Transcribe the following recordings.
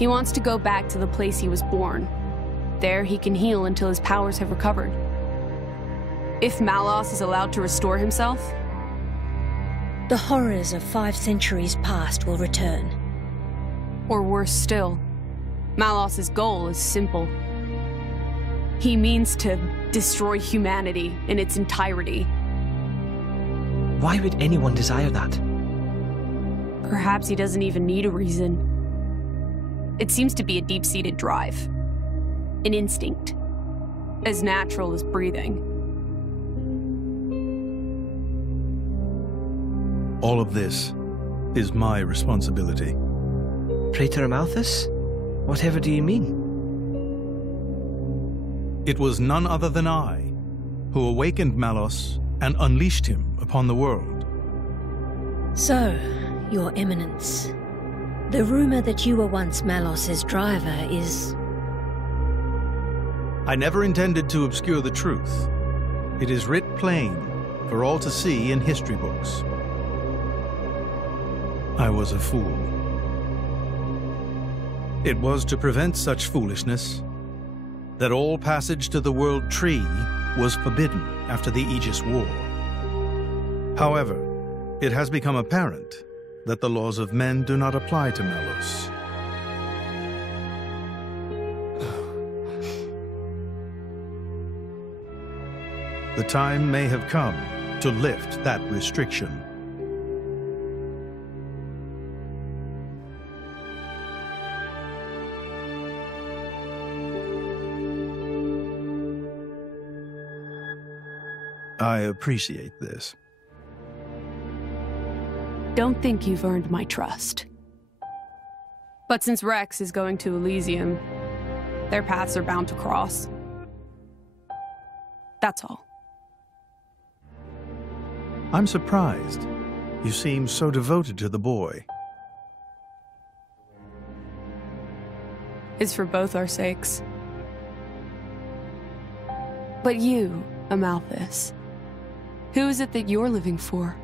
He wants to go back to the place he was born. There, he can heal until his powers have recovered. If Malos is allowed to restore himself... The horrors of 5 centuries past will return. Or worse still, Malos' goal is simple. He means to destroy humanity in its entirety. Why would anyone desire that? Perhaps he doesn't even need a reason. It seems to be a deep-seated drive. An instinct. As natural as breathing. All of this is my responsibility. Praetor Amalthus? Whatever do you mean? It was none other than I who awakened Malos and unleashed him upon the world. So, Your Eminence, the rumor that you were once Malos's driver is... I never intended to obscure the truth. It is writ plain for all to see in history books. I was a fool. It was to prevent such foolishness that all passage to the World Tree was forbidden after the Aegis War. However, it has become apparent that the laws of men do not apply to Malos. The time may have come to lift that restriction. I appreciate this. Don't think you've earned my trust. But since Rex is going to Elysium, their paths are bound to cross. That's all. I'm surprised. You seem so devoted to the boy. It's for both our sakes. But you, Amalthus, who is it that you're living for?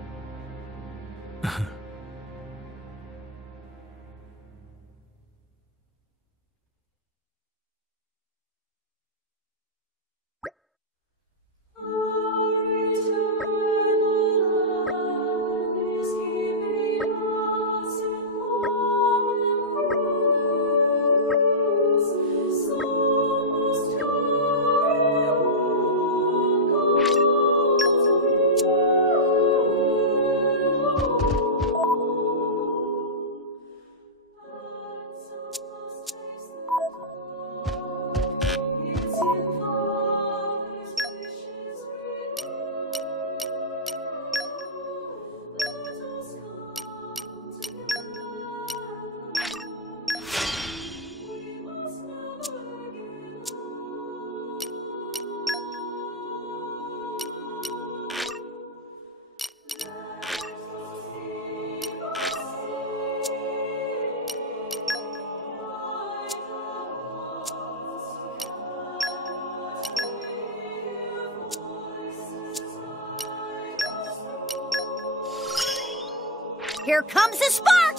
Here comes the spark!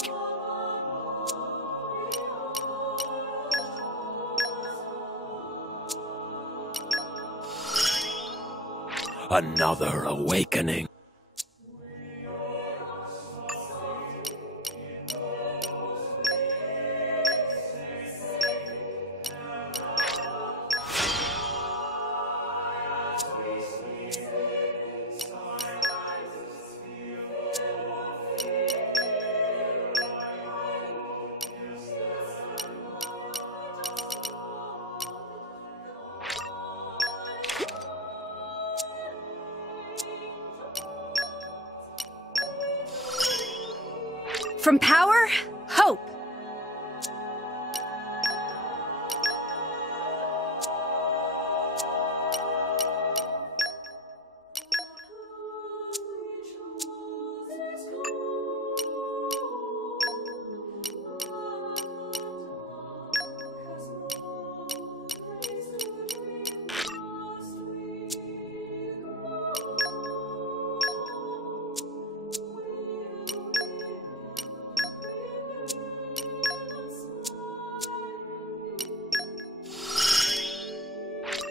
Another awakening. From power, hope.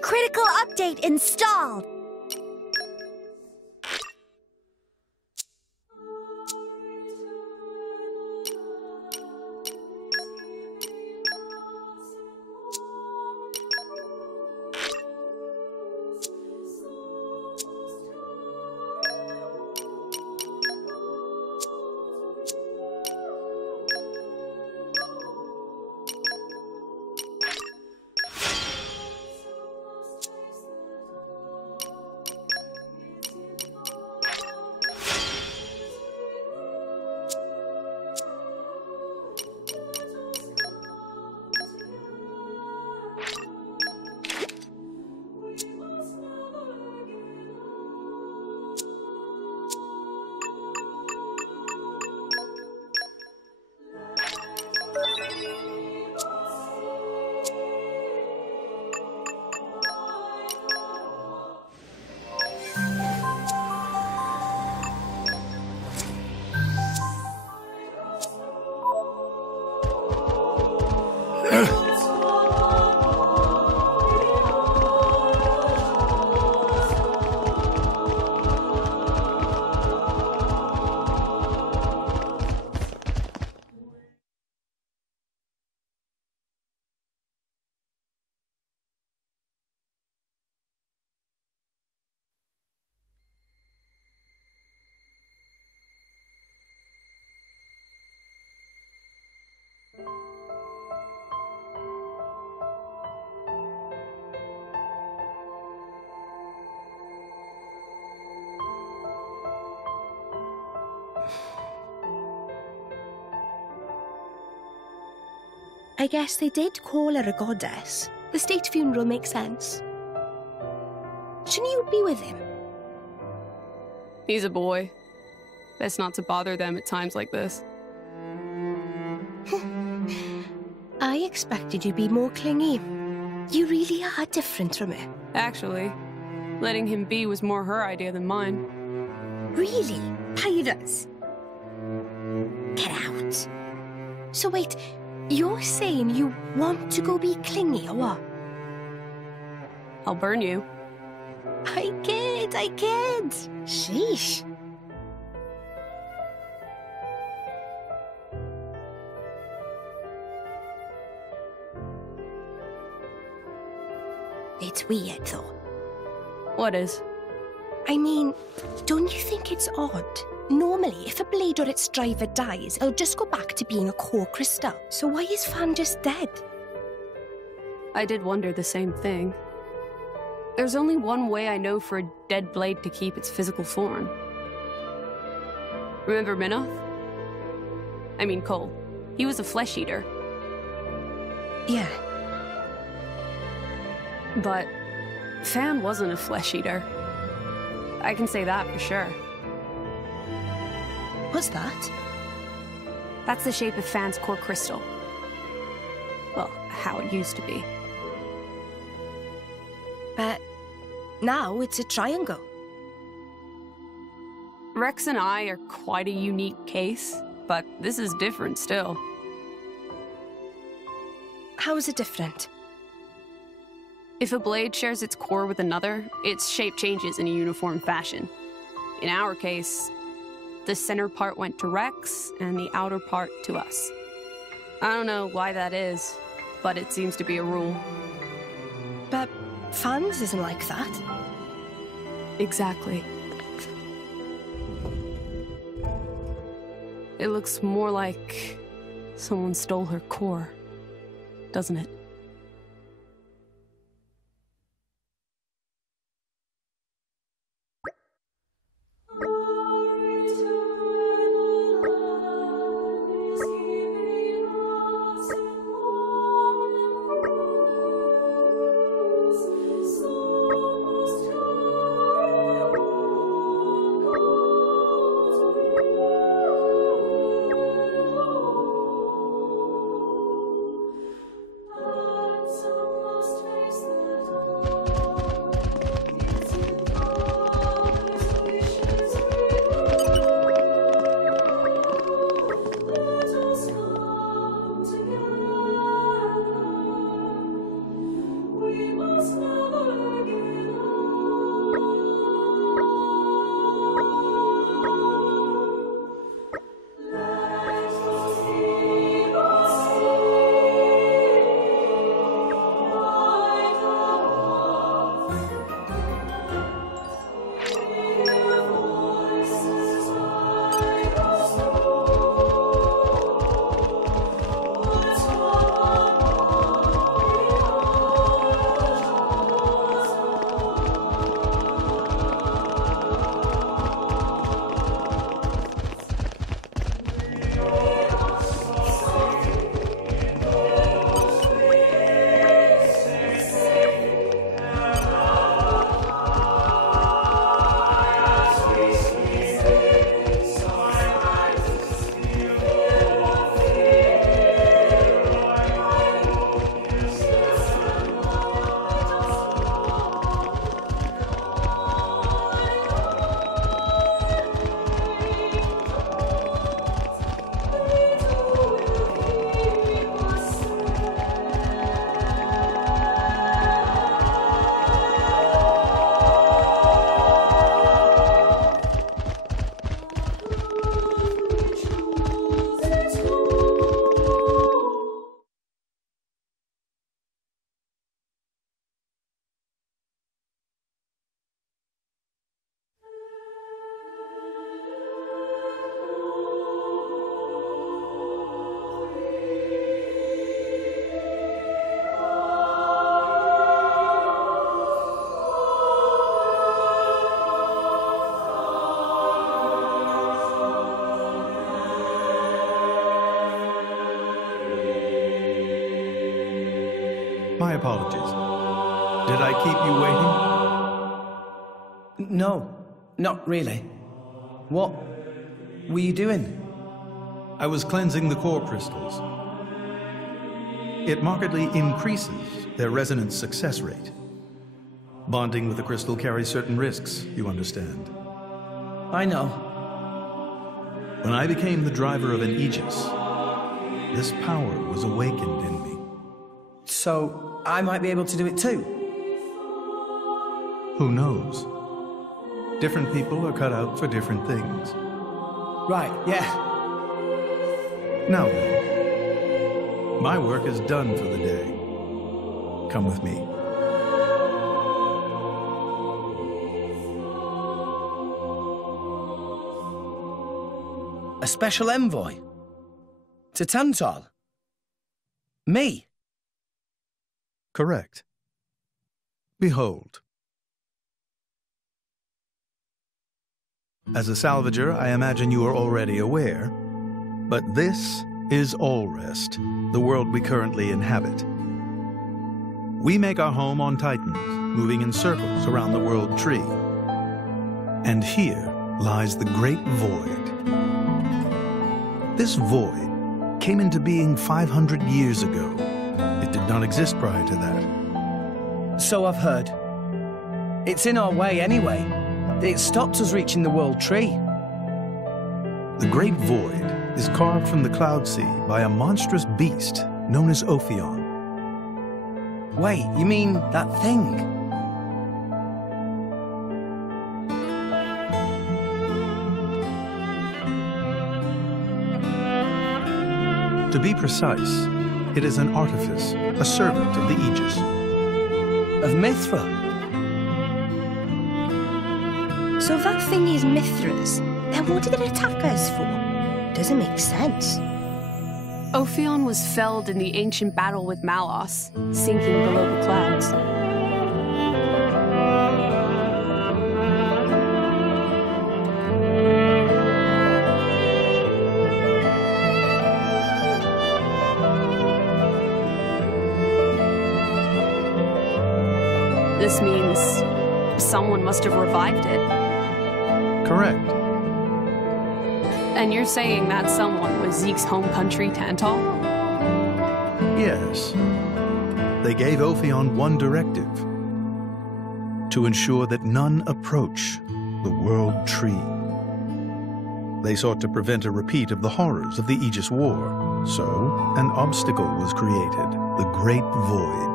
Critical update installed. I guess they did call her a goddess. The state funeral makes sense. Shouldn't you be with him? He's a boy. Best not to bother them at times like this. I expected you to be more clingy. You really are different from her. Actually, letting him be was more her idea than mine. Really? Pirates? Get out. So wait, you're saying you want to go be clingy or what? I'll burn you. I kid. Sheesh. It's weird, though. What is? I mean, don't you think it's odd? Normally, if a blade or its driver dies, it'll just go back to being a core crystal. So why is Fan just dead? I did wonder the same thing. There's only one way I know for a dead blade to keep its physical form. Remember Minoth? I mean Cole. He was a flesh eater. Yeah. But Fan wasn't a flesh eater. I can say that for sure. What's that? That's the shape of Fan's core crystal. Well, how it used to be. But now it's a triangle. Rex and I are quite a unique case, but this is different still. How is it different? If a blade shares its core with another, its shape changes in a uniform fashion. In our case, the center part went to Rex and the outer part to us. I don't know why that is, but it seems to be a rule. But Fan's isn't like that. Exactly. It looks more like someone stole her core, doesn't it? My apologies. Did I keep you waiting? No, not really. What were you doing? I was cleansing the core crystals. It markedly increases their resonance success rate. Bonding with the crystal carries certain risks, you understand. I know. When I became the driver of an Aegis, this power was awakened in me. So, I might be able to do it too? Who knows? Different people are cut out for different things. Right, yeah. Now then, my work is done for the day. Come with me. A special envoy? To Tantal? Me? Correct. Behold. As a salvager, I imagine you are already aware, but this is Allrest, the world we currently inhabit. We make our home on Titans, moving in circles around the world tree. And here lies the Great Void. This void came into being 500 years ago. It did not exist prior to that. So I've heard. It's in our way anyway. It stopped us reaching the world tree. The Great Void is carved from the Cloud Sea by a monstrous beast known as Ophion. Wait, you mean that thing? To be precise, it is an artifice, a servant of the Aegis. Of Mithra? So that thing is Mithra's. Then what did it attack us for? Doesn't make sense. Ophion was felled in the ancient battle with Malos, sinking below the clouds. This means someone must have revived it. Correct. And you're saying that someone was Zeke's home country, Tantal? Yes. They gave Ophion one directive: to ensure that none approach the World Tree. They sought to prevent a repeat of the horrors of the Aegis War, so an obstacle was created, the Great Void.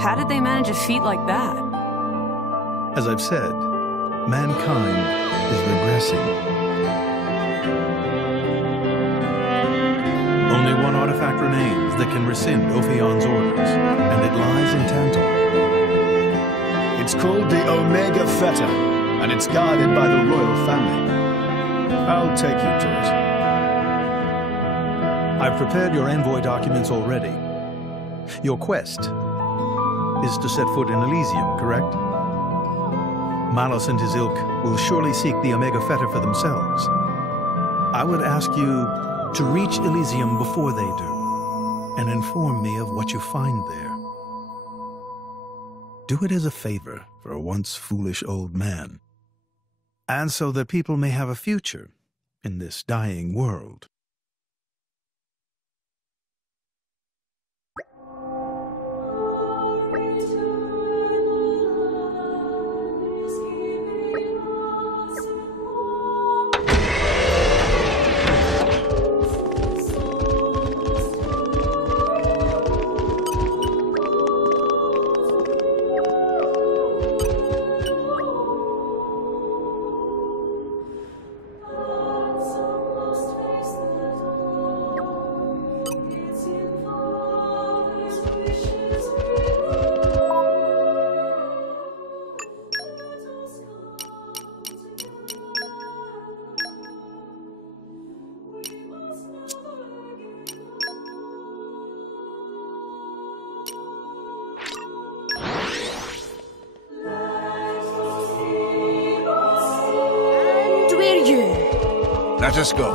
How did they manage a feat like that? As I've said, mankind is regressing. Only one artifact remains that can rescind Ophion's orders, and it lies in Tantal. It's called the Omega Feta, and it's guarded by the royal family. I'll take you to it. I've prepared your envoy documents already. Your quest is to set foot in Elysium, correct? Malos and his ilk will surely seek the Omega Feta for themselves. I would ask you to reach Elysium before they do, and inform me of what you find there. Do it as a favor for a once foolish old man, and so that people may have a future in this dying world. Let us go.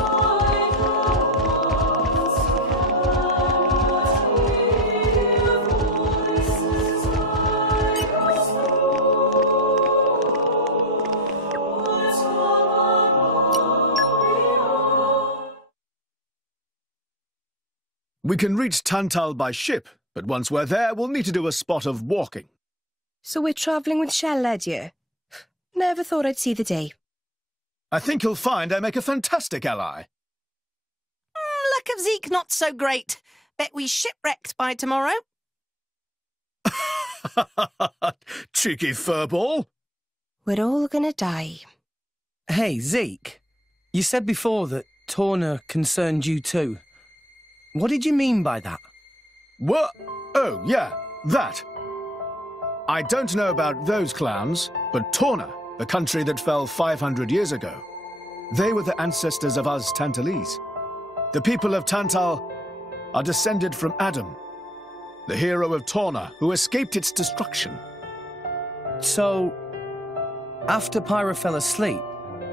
We can reach Tantal by ship, but once we're there, we'll need to do a spot of walking. So we're travelling with Shell Ledyard? Never thought I'd see the day. I think you'll find I make a fantastic ally. Luck of Zeke not so great. Bet we shipwrecked by tomorrow. Cheeky furball. We're all gonna die. Hey, Zeke. You said before that Torna concerned you too. What did you mean by that? What? Oh, yeah, that. I don't know about those clowns, but Torna, the country that fell 500 years ago, they were the ancestors of us Tantalese. The people of Tantal are descended from Adam, the hero of Torna who escaped its destruction. So, after Pyra fell asleep,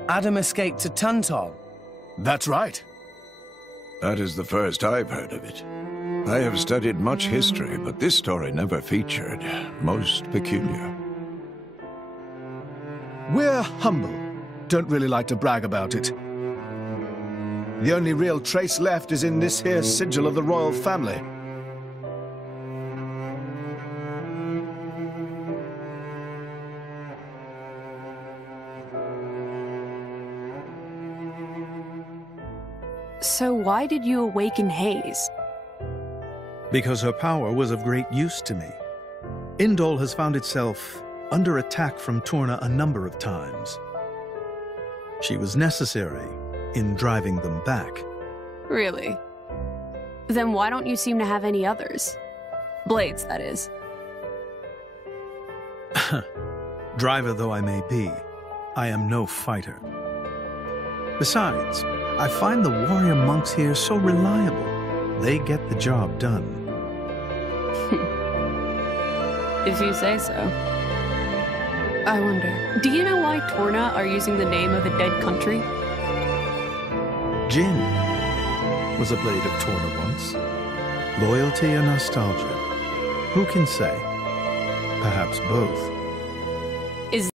Adam escaped to Tantal? That's right. That is the first I've heard of it. I have studied much history, but this story never featured. Most peculiar. We're humble. Don't really like to brag about it. The only real trace left is in this here sigil of the royal family. So why did you awaken Hayes? Because her power was of great use to me. Indol has found itself under attack from Torna a number of times. She was necessary in driving them back. Really? Then why don't you seem to have any others? Blades, that is. Driver though I may be, I am no fighter. Besides, I find the warrior monks here so reliable. They get the job done. If you say so. I wonder, do you know why Torna are using the name of a dead country? Jin was a blade of Torna once. Loyalty or nostalgia? Who can say? Perhaps both.